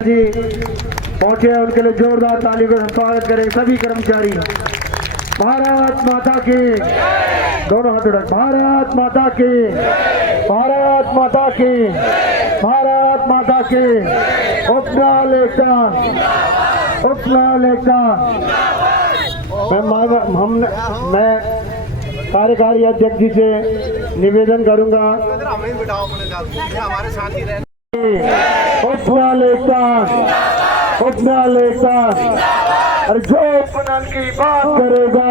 जी पहुंचे हैं, उनके लिए जोरदार ताली का स्वागत करें सभी कर्मचारी। भारत माता की, दोनों हाथ उठा, भारत माता की, भारत माता की, भारत माता की। उपलाल एकता, उपलाल एकता। मैं कार्यकारी अध्यक्ष जी से निवेदन करूंगा, उपलाल एकता, उपलाल एकता। अरे जो उपनल की बात करेगा,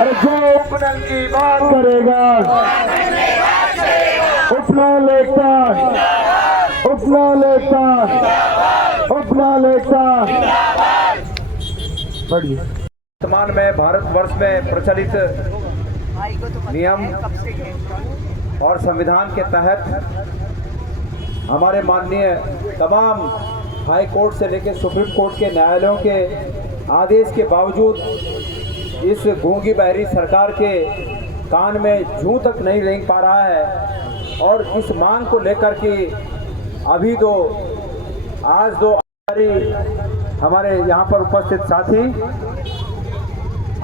अरे जो उपनल की बात करेगा, उपलाल एकता, उपलाल एकता, उपलाल एकता। बढ़िए। वर्तमान में भारतवर्ष में प्रचलित नियम और संविधान के तहत हमारे माननीय तमाम हाई कोर्ट से लेकर सुप्रीम कोर्ट के न्यायालयों के आदेश के बावजूद इस गूंगी बहरी सरकार के कान में जूं तक नहीं रेंग पा रहा है। और इस मांग को लेकर के अभी आज दो हमारे यहाँ पर उपस्थित साथी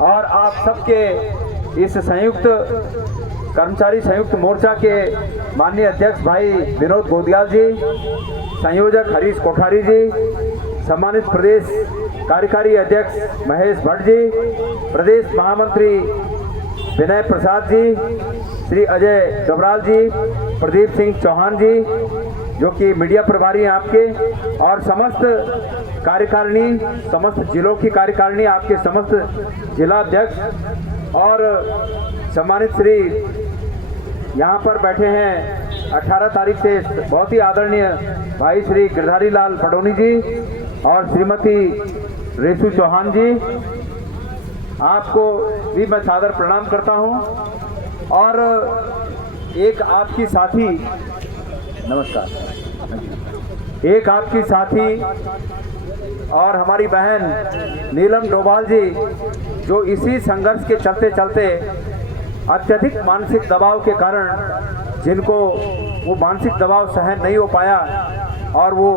और आप सबके इस संयुक्त कर्मचारी संयुक्त मोर्चा के माननीय अध्यक्ष भाई विनोद गोदियाल जी, संयोजक हरीश कोठारी जी, सम्मानित प्रदेश कार्यकारी अध्यक्ष महेश भट्ट जी, प्रदेश महामंत्री विनय प्रसाद जी, श्री अजय डबराल जी, प्रदीप सिंह चौहान जी जो कि मीडिया प्रभारी हैं आपके, और समस्त कार्यकारिणी, समस्त जिलों की कार्यकारिणी, आपके समस्त जिला अध्यक्ष और सम्मानित श्री यहाँ पर बैठे हैं 18 तारीख से बहुत ही आदरणीय भाई श्री गिरधारी लाल पटौनी जी और श्रीमती रेशु चौहान जी, आपको भी मैं सादर प्रणाम करता हूँ। और एक आपकी साथी, नमस्कार, एक आपकी साथी और हमारी बहन नीलम डोभाल जी जो इसी संघर्ष के चलते चलते अत्यधिक मानसिक दबाव के कारण, जिनको वो मानसिक दबाव सहन नहीं हो पाया और वो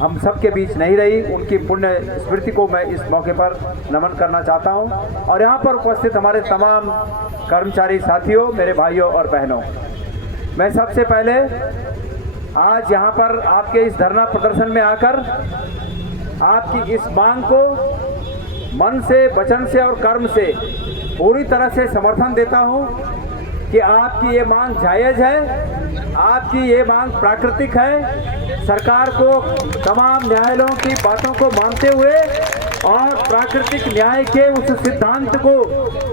हम सब के बीच नहीं रही, उनकी पुण्य स्मृति को मैं इस मौके पर नमन करना चाहता हूं। और यहाँ पर उपस्थित हमारे तमाम कर्मचारी साथियों, मेरे भाइयों और बहनों, मैं सबसे पहले आज यहाँ पर आपके इस धरना प्रदर्शन में आकर आपकी इस मांग को मन से, वचन से और कर्म से पूरी तरह से समर्थन देता हूँ कि आपकी ये मांग जायज़ है, आपकी ये मांग प्राकृतिक है। सरकार को तमाम न्यायालयों की बातों को मानते हुए और प्राकृतिक न्याय के उस सिद्धांत को,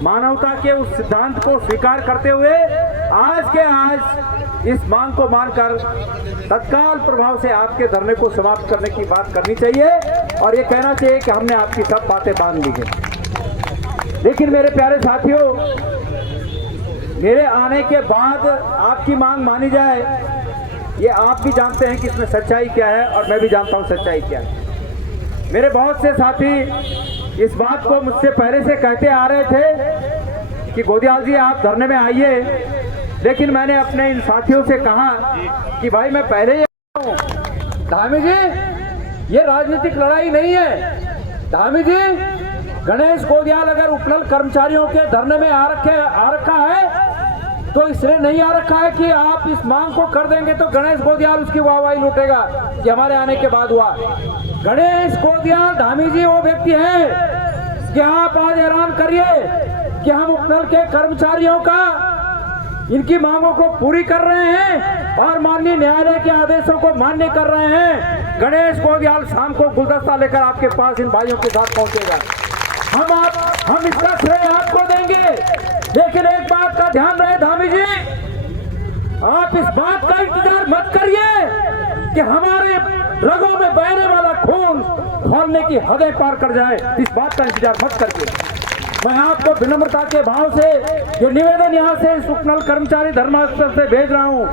मानवता के उस सिद्धांत को स्वीकार करते हुए आज के आज इस मांग को मानकर तत्काल प्रभाव से आपके धरने को समाप्त करने की बात करनी चाहिए और ये कहना चाहिए कि हमने आपकी सब बातें बांध ली हैं। लेकिन मेरे प्यारे साथियों, मेरे आने के बाद आपकी मांग मानी जाए, ये आप भी जानते हैं कि इसमें सच्चाई क्या है और मैं भी जानता हूँ सच्चाई क्या है। मेरे बहुत से साथी इस बात को मुझसे पहले से कहते आ रहे थे कि गोदियाल जी आप धरने में आइए, लेकिन मैंने अपने इन साथियों से कहा कि भाई मैं पहले ही हूँ। धामी जी, ये राजनीतिक लड़ाई नहीं है। धामी जी, गणेश गोदियाल अगर उपनल कर्मचारियों के धरने में आ रखा है तो इसलिए नहीं आ रखा है कि आप इस मांग को कर देंगे तो गणेश गोदियाल उसकी वाहवाही लूटेगा कि हमारे आने के बाद हुआ। गणेश गोदियाल, धामी जी वो व्यक्ति हैं कि आप आज ऐलान करिए कि हम उपनल के कर्मचारियों का इनकी मांगों को पूरी कर रहे हैं और माननीय न्यायालय के आदेशों को मान्य कर रहे हैं। गणेश गोदियाल शाम को गुलदस्ता लेकर आपके पास इन भाइयों के साथ पहुंचेगा। हम इसका श्रेय आपको देंगे, लेकिन एक बात का ध्यान रहे धामी जी, आप इस बात का इंतजार मत करिए कि हमारे रगों में बहने वाला खून खौलने की हदें पार कर जाए। इस बात का इंतजार मत करिए। मैं आपको विनम्रता के भाव से ये निवेदन यहाँ से उपनल कर्मचारी धर्मास्थल से भेज रहा हूँ।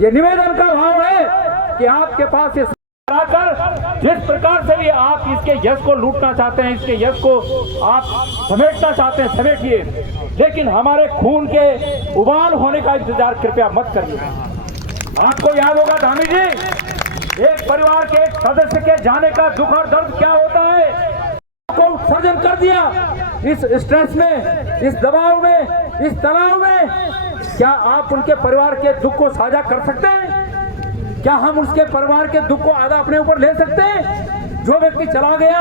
ये निवेदन का भाव है कि आपके पास ये जिस प्रकार से भी आप इसके यश को लूटना चाहते हैं, इसके यश को आप समेटना चाहते हैं, समेटिए, लेकिन हमारे खून के उबाल होने का इंतजार कृपया मत करिए। आपको याद होगा धामी जी, एक एक परिवार के एक सदस्य के जाने का दुख और दर्द क्या होता है को सर्जन कर दिया। इस स्ट्रेस में, इस दबाव में, इस तनाव में क्या आप उनके परिवार के दुख को साझा कर सकते हैं? क्या हम उसके परिवार के दुख को आधा अपने ऊपर ले सकते हैं? जो व्यक्ति चला गया,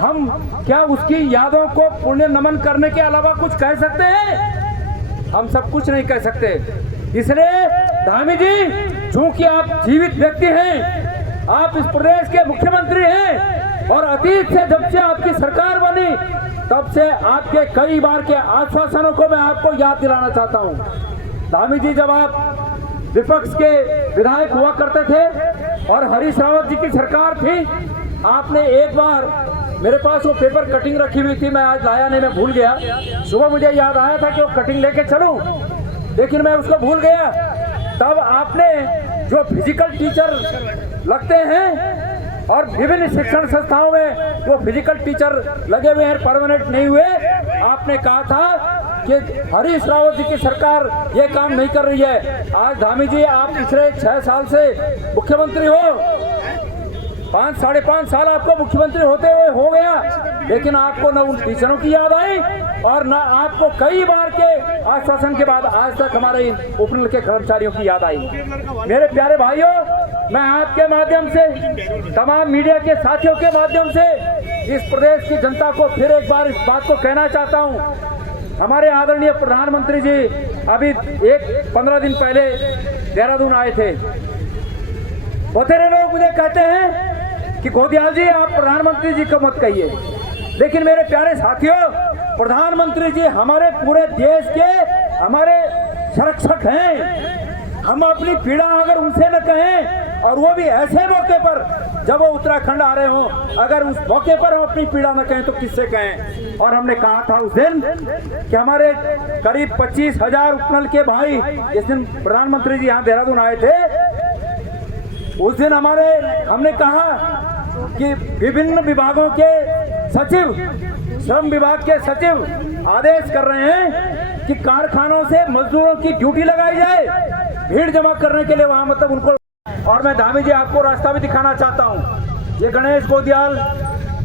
हम क्या उसकी यादों को पुण्य नमन करने के अलावा कुछ कह सकते हैं? हम सब कुछ नहीं कह सकते। इसलिए धामी जी, चूंकि आप जीवित व्यक्ति हैं, आप इस प्रदेश के मुख्यमंत्री हैं और अतीत से जब से आपकी सरकार बनी तब से आपके कई बार के आश्वासनों को मैं आपको याद दिलाना चाहता हूं। धामी जी, जब आप विपक्ष के विधायक हुआ करते थे और हरीश रावत जी की सरकार थी, आपने एक बार मेरे पास वो पेपर कटिंग रखी हुई थी, मैं आज लाया नहीं, मैं भूल गया। सुबह मुझे याद आया था कि वो कटिंग लेके चलूं, लेकिन मैं उसको भूल गया। तब आपने जो फिजिकल टीचर लगते हैं और विभिन्न शिक्षण संस्थाओं में वो फिजिकल टीचर लगे हुए हैं, परमानेंट नहीं हुए, आपने कहा था कि हरीश रावत जी की सरकार ये काम नहीं कर रही है। आज धामी जी, आप पिछले 6 साल से मुख्यमंत्री हो, 5-5.5 साल आपको मुख्यमंत्री होते हुए हो गया, लेकिन आपको न उन टीचरों की याद आई और न आपको कई बार के आश्वासन के बाद आज तक हमारे उपनल के कर्मचारियों की याद आई। मेरे प्यारे भाइयों, मैं आपके माध्यम से, तमाम मीडिया के साथियों के माध्यम से इस प्रदेश की जनता को फिर एक बार इस बात को कहना चाहता हूं। हमारे आदरणीय प्रधानमंत्री जी अभी 15 दिन पहले देहरादून आए थे। बतेरे लोग मुझे कहते हैं कि गोदियाल जी, आप प्रधानमंत्री जी को मत कहिए, लेकिन मेरे प्यारे साथियों, प्रधानमंत्री जी हमारे पूरे देश के हमारे संरक्षक हैं। हम अपनी पीड़ा अगर उनसे न कहें, और वो भी ऐसे मौके पर जब वो उत्तराखंड आ रहे हो, अगर उस मौके पर हम अपनी पीड़ा न कहें तो किससे कहें? और हमने कहा था उस दिन कि हमारे करीब 25,000 उपनल के भाई, जिस दिन प्रधानमंत्री जी यहाँ देहरादून आए थे, उस दिन हमने कहा कि विभिन्न विभागों के सचिव, श्रम विभाग के सचिव आदेश कर रहे हैं कि कारखानों से मजदूरों की ड्यूटी लगाई जाए, भीड़ जमा करने के लिए वहां, मतलब उनको। और मैं धामी जी आपको रास्ता भी दिखाना चाहता हूं। ये गणेश गोदियाल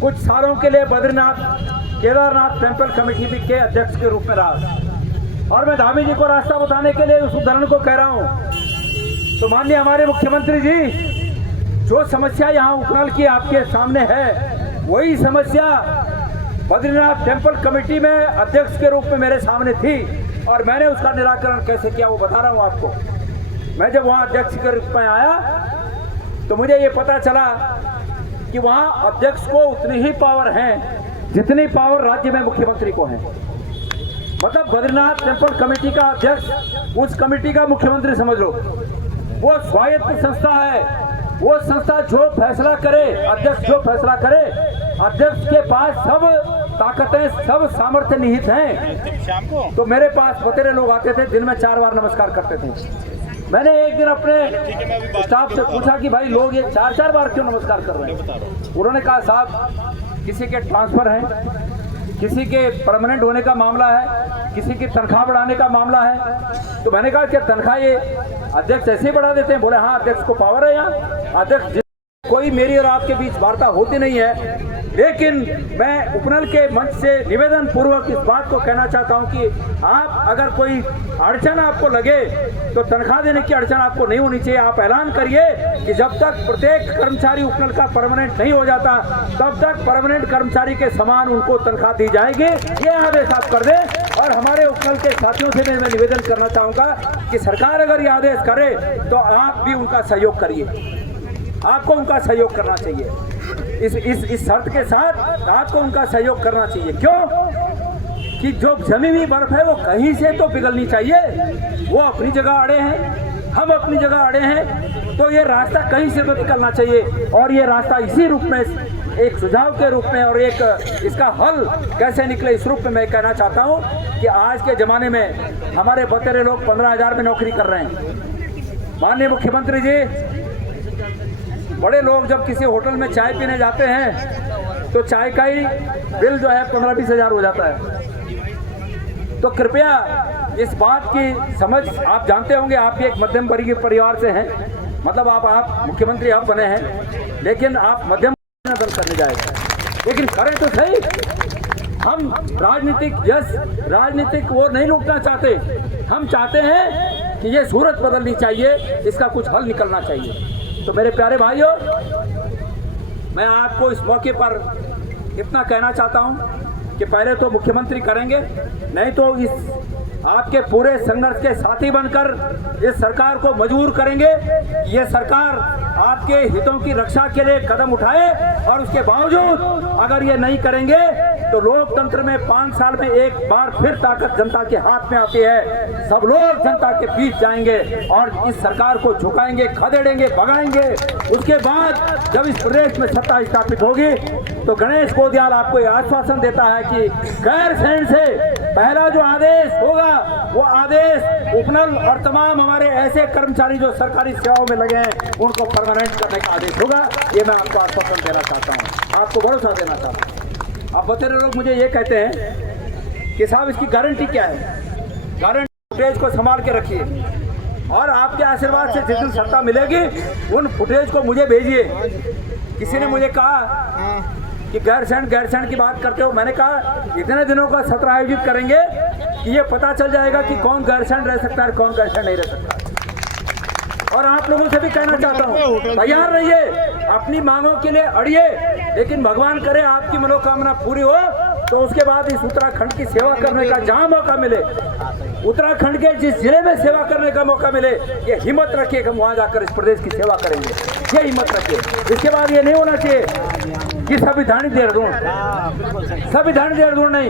कुछ सालों के लिए बद्रीनाथ केदारनाथ टेम्पल कमेटी भी के अध्यक्ष के रूप में रहा, और मैं धामी जी को रास्ता बताने के लिए उस उदाहरण को कह रहा हूं। तो माननीय हमारे मुख्यमंत्री जी, जो समस्या यहाँ उपनल की आपके सामने है, वही समस्या बद्रीनाथ टेम्पल कमेटी में अध्यक्ष के रूप में मेरे सामने थी, और मैंने उसका निराकरण कैसे किया वो बता रहा हूँ आपको। मैं जब वहाँ अध्यक्ष के रूप में आया तो मुझे ये पता चला कि वहाँ अध्यक्ष को उतनी ही पावर है जितनी पावर राज्य में मुख्यमंत्री को है। मतलब बद्रीनाथ टेम्पल कमेटी का अध्यक्ष उस कमेटी का मुख्यमंत्री समझ लो। वो स्वायत्त संस्था है, वो संस्था जो फैसला करे, अध्यक्ष जो फैसला करे, अध्यक्ष के पास सब ताकतें, सब सामर्थ्य निहित हैं। तो मेरे पास बतेरे लोग आते थे, दिन में 4 बार नमस्कार करते थे। मैंने एक दिन अपने स्टाफ से पूछा कि भाई लोग ये 4-4 बार क्यों नमस्कार कर रहे हैं? उन्होंने कहा साहब, किसी के ट्रांसफर है, किसी के परमानेंट होने का मामला है, किसी की तनख्वाह बढ़ाने का मामला है। तो मैंने कहा कि तनख्वाह ये अध्यक्ष ऐसे ही बढ़ा देते हैं? बोले हाँ, अध्यक्ष को पावर है यहाँ। अध्यक्ष, कोई मेरी और आपके बीच वार्ता होती नहीं है, लेकिन मैं उपनल के मंच से निवेदन पूर्वक इस बात को कहना चाहता हूं कि आप अगर कोई अड़चन आपको लगे तो तनख्वाह देने की अड़चन आपको नहीं होनी चाहिए। आप ऐलान करिए कि जब तक प्रत्येक कर्मचारी उपनल का परमानेंट नहीं हो जाता तब तक परमानेंट कर्मचारी के समान उनको तनख्वाह दी जाएगी। ये आदेश आप कर दें। और हमारे उपनल के साथियों से मैं निवेदन करना चाहूँगा कि सरकार अगर ये आदेश करे तो आप भी उनका सहयोग करिए, आपको उनका सहयोग करना चाहिए। इस शर्त के साथ आपको उनका सहयोग करना चाहिए। क्यों? कि जो जमी हुई बर्फ है वो कहीं से तो पिघलनी चाहिए। वो अपनी जगह अड़े हैं, हम अपनी जगह अड़े हैं, तो ये रास्ता कहीं से तो निकलना चाहिए। और ये रास्ता इसी रूप में, एक सुझाव के रूप में और एक इसका हल कैसे निकले, इस रूप में मैं कहना चाहता हूँ कि आज के ज़माने में हमारे बतेरे लोग 15,000 में नौकरी कर रहे हैं। माननीय मुख्यमंत्री जी, बड़े लोग जब किसी होटल में चाय पीने जाते हैं तो चाय का ही बिल जो है 15-20 हज़ार हो जाता है। तो कृपया इस बात की समझ, आप जानते होंगे, आप भी एक मध्यम वर्गीय परिवार से हैं, मतलब आप मुख्यमंत्री आप बने हैं, लेकिन आप मध्यम दल करने जाएगा, लेकिन करें तो सही। हम राजनीतिक वो नहीं लूटना चाहते, हम चाहते हैं कि ये सूरत बदलनी चाहिए, इसका कुछ हल निकलना चाहिए। तो मेरे प्यारे भाइयों, मैं आपको इस मौके पर इतना कहना चाहता हूं कि पहले तो मुख्यमंत्री करेंगे, नहीं तो इस आपके पूरे संघर्ष के साथी बनकर इस सरकार को मजबूर करेंगे। ये सरकार आपके हितों की रक्षा के लिए कदम उठाए, और उसके बावजूद अगर ये नहीं करेंगे तो लोकतंत्र में 5 साल में एक बार फिर ताकत जनता के हाथ में आती है। सब लोग जनता के बीच जाएंगे और इस सरकार को झुकाएंगे, खदेड़ेंगे, भगाएंगे। उसके बाद जब इस प्रदेश में सत्ता स्थापित होगी तो गणेश गोदियाल आपको ये आश्वासन देता है कि गैरसैंण से पहला जो आदेश होगा वो आदेश उपनल और तमाम हमारे ऐसे कर्मचारी जो सरकारी सेवाओं में लगे हैं उनको परमानेंट करने का आदेश होगा। ये मैं आपको आश्वासन देना चाहता हूँ, आपको भरोसा देना चाहता हूँ। अब बतेरे लोग मुझे ये कहते हैं कि साहब इसकी गारंटी क्या है? गारंटी फुटेज को संभाल के रखिए, और आपके आशीर्वाद से जिस दिन सत्ता मिलेगी उन फुटेज को मुझे भेजिए। किसी ने मुझे कहा कि गैरसैंण की बात करते हो। मैंने कहा इतने दिनों का सत्र आयोजित करेंगे कि ये पता चल जाएगा कि कौन गैरसैंण रह सकता है और कौन गैरसैंण नहीं रह सकता। और आप लोगों से भी कहना चाहता हूँ, तैयार रहिए, अपनी मांगों के लिए अड़िए, लेकिन भगवान करे आपकी मनोकामना पूरी हो तो उसके बाद इस उत्तराखंड की सेवा करने का जहाँ मौका मिले, उत्तराखंड के जिस जिले में सेवा करने का मौका मिले, ये हिम्मत रखिए कि हम वहाँ जाकर इस प्रदेश की सेवा करेंगे। ये हिम्मत रखिए। इसके बाद ये नहीं होना चाहिए कि संविधानिक देहरादून नहीं।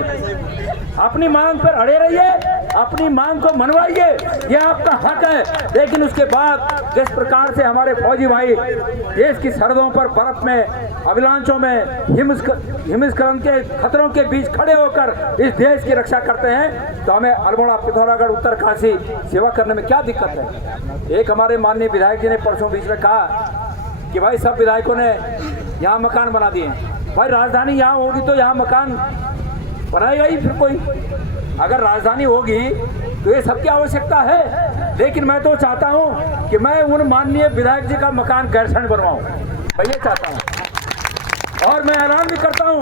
अपनी मांग पर अड़े रहिए, अपनी मांग को मनवाइए, ये आपका हक है। लेकिन उसके बाद जिस प्रकार से हमारे फौजी भाई देश की सरहदों पर बर्फ में, अभिलाषों में, हिमस्खलन के खतरों के बीच खड़े होकर इस देश की रक्षा करते हैं, तो हमें अल्मोड़ा, पिथौरागढ़, उत्तरकाशी सेवा करने में क्या दिक्कत है? एक हमारे माननीय विधायक जी ने परसों बीच में कहा कि भाई सब विधायकों ने यहाँ मकान बना दिए। भाई राजधानी यहाँ होगी तो यहाँ मकान बनाएगा ही फिर कोई। अगर राजधानी होगी तो ये सबकी आवश्यकता है, लेकिन मैं तो चाहता हूँ कि मैं उन माननीय विधायक जी का मकान गैरसैंण बनवाऊँ, मैं ये चाहता हूँ। और मैं ऐलान भी करता हूँ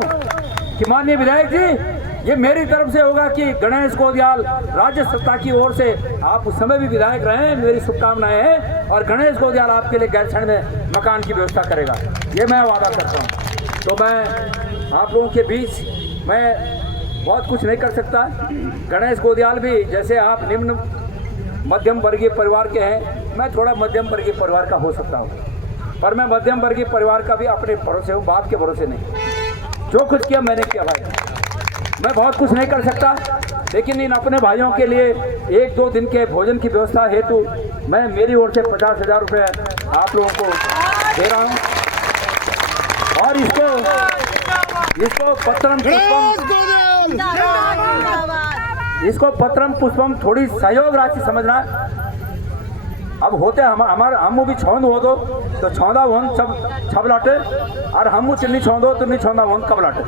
कि माननीय विधायक जी, ये मेरी तरफ से होगा कि गणेश गोदियाल राज्य सत्ता की ओर से, आप उस समय भी विधायक रहे हैं, मेरी शुभकामनाएं हैं, और गणेश गोदियाल आपके लिए गैरसैंण में मकान की व्यवस्था करेगा, ये मैं वादा करता हूँ। तो मैं आप लोगों के बीच मैं बहुत कुछ नहीं कर सकता। गणेश गोदियाल भी जैसे आप निम्न मध्यम वर्गीय परिवार के हैं, मैं थोड़ा मध्यम वर्गीय परिवार का हो सकता हूँ, पर मैं मध्यम वर्गीय परिवार का भी अपने भरोसे हूँ, बाप के भरोसे नहीं। जो कुछ किया मैंने किया भाई, मैं बहुत कुछ नहीं कर सकता, लेकिन इन अपने भाइयों के लिए 1-2 दिन के भोजन की व्यवस्था हेतु मैं मेरी ओर से 50,000 रुपये आप लोगों को दे रहा हूँ। और इसको पत्रम पुष्पम थोड़ी सहयोग राशि समझना। अब होते हम भी छौंद हो दो तो छौंदा होन छब लाटे, और हम चिन्नी छौंदो तो नहीं छौंदा होन कब लाटे।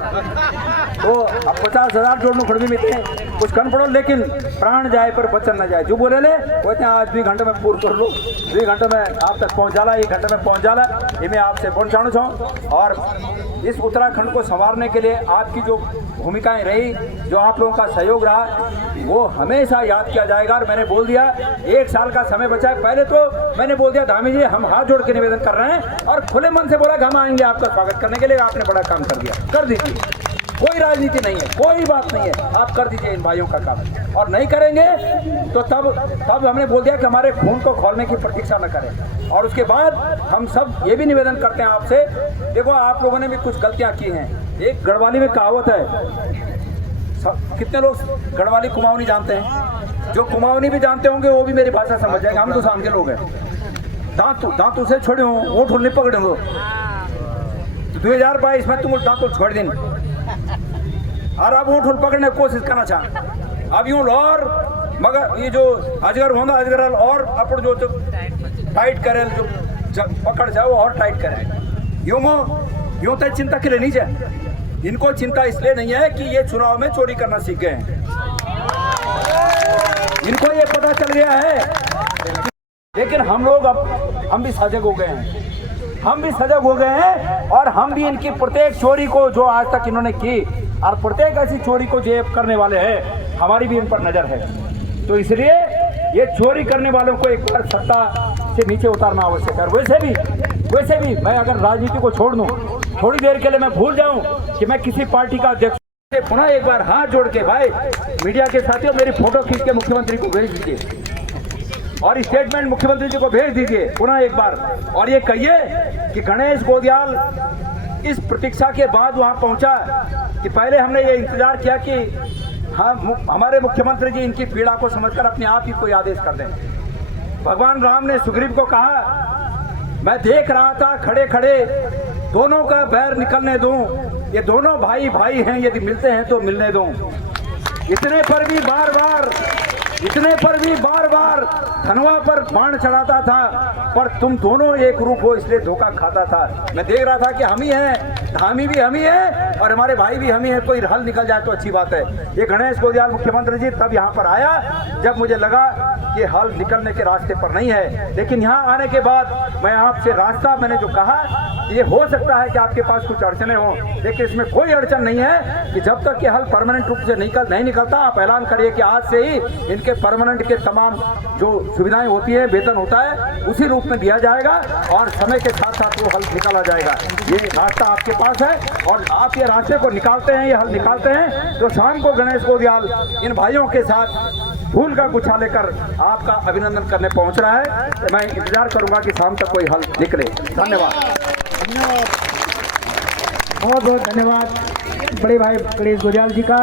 तो अब 50,000 जोड़ने खड़वी में थे कुछ कन पड़ो, लेकिन प्राण जाए पर वचन न जाए। जो बोले ले कहते हैं आज 2 घंटे में पूर्ण कर लो, 2 घंटे में आप तक पहुँच जाला, 1 घंटे में पहुँच जाला। ये मैं आपसे पहुँचाना चाहूँ। और इस उत्तराखंड को संवारने के लिए आपकी जो भूमिकाएं रही, जो आप लोगों का सहयोग रहा, वो हमेशा याद किया जाएगा। और मैंने बोल दिया 1 साल का समय बचा है। पहले तो मैंने बोल दिया धामी जी हम हाथ जोड़ के निवेदन कर रहे हैं, और खुले मन से बोला कि हम आएंगे आपका स्वागत करने के लिए। आपने बड़ा काम कर दिया, कर दीजिए, कोई राजनीति नहीं है, कोई बात नहीं है, आप कर दीजिए इन भाइयों का काम। और नहीं करेंगे तो तब हमने बोल दिया कि हमारे खून को खोलने की प्रतीक्षा न करें। और उसके बाद हम सब ये भी निवेदन करते हैं आपसे, देखो आप लोगों ने भी कुछ गलतियां की हैं। एक गढ़वाली में कहावत है, कितने लोग गढ़वाली कुमाऊनी जानते हैं? जो कुमाऊनी भी जानते होंगे वो भी मेरी भाषा समझ जाएंगे। हम तो शाम के लोग हैं। दांतों से छोड़े हों, ऊँट नहीं पकड़े हो, 2022 में तुम दांतों छोड़ दिन, और अब ऊँट पकड़ने की कोशिश करना चाह। अब यूँ और मगर ये जो अजगर होना अजगर और अपन जो टाइट करे, जो पकड़ जाए वो और टाइट करे। यूँ तो चिंता के लिए नहीं जाए। इनको चिंता इसलिए नहीं है कि ये चुनाव में चोरी करना सीख गए हैं। इनको ये पता चल गया है। लेकिन हम लोग अब हम भी सजग हो गए हैं, हम भी सजग हो गए हैं और हम भी इनकी प्रत्येक चोरी को जो आज तक इन्होंने की और प्रत्येक ऐसी चोरी को जो करने वाले हैं, हमारी भी इन पर नज़र है। तो इसलिए ये चोरी करने वालों को एक बार सत्ता से नीचे उतारना आवश्यक है। वैसे भी मैं अगर राजनीति को छोड़ दूं, थोड़ी देर के लिए मैं भूल जाऊं कि मैं किसी पार्टी का अध्यक्ष, पुनः एक बार हाथ जोड़ के भाई मीडिया के साथियों मेरी फोटो खींच के मुख्यमंत्री को भेज दीजिए और स्टेटमेंट मुख्यमंत्री जी को भेज दीजिए पुनः एक बार, और ये कहिए कि गणेश गोदियाल इस प्रतीक्षा के बाद वहां पहुंचा कि पहले हमने ये इंतजार किया कि हमारे मुख्यमंत्री जी इनकी पीड़ा को समझकर अपने आप ही कोई आदेश कर दें। भगवान राम ने सुग्रीव को कहा, मैं देख रहा था खड़े खड़े दोनों का बैर निकलने दूं, ये दोनों भाई भाई हैं, यदि मिलते हैं तो मिलने दूं। इतने पर भी बार बार धनवा पर बाण चढ़ाता था, पर तुम दोनों एक रूप हो इसलिए धोखा खाता था। मैं देख रहा था कि हम ही हैं, धामी भी हम ही हैं और हमारे भाई भी हम ही हैं, कोई हल निकल जाए तो अच्छी बात है। ये गणेश गोदियाल मुख्यमंत्री जी तब यहाँ पर आया जब मुझे लगा कि हल निकलने के रास्ते पर नहीं है, लेकिन यहाँ आने के बाद मैं आपसे रास्ता, मैंने जो कहा ये हो सकता है कि आपके पास कुछ अड़चने हों, लेकिन इसमें कोई अड़चन नहीं है कि जब तक ये हल परमानेंट रूप से नहीं निकलता, आप ऐलान करिए कि आज से ही इनके परमानेंट के तमाम जो सुविधाएं होती हैं, वेतन होता है, उसी रूप में दिया जाएगा और समय के साथ साथ वो हल निकाला जाएगा। ये रास्ता आपके पास है और आप ये रास्ते को निकालते हैं, ये हल निकालते हैं, तो शाम को गणेश गोदियाल इन भाइयों के साथ फूल का गुच्छा लेकर आपका अभिनंदन करने पहुंच रहा है। तो मैं इंतजार करूंगा कि शाम तक कोई हल निकले। धन्यवाद। बहुत बहुत धन्यवाद बड़े भाई गणेश गोदियाल जी का।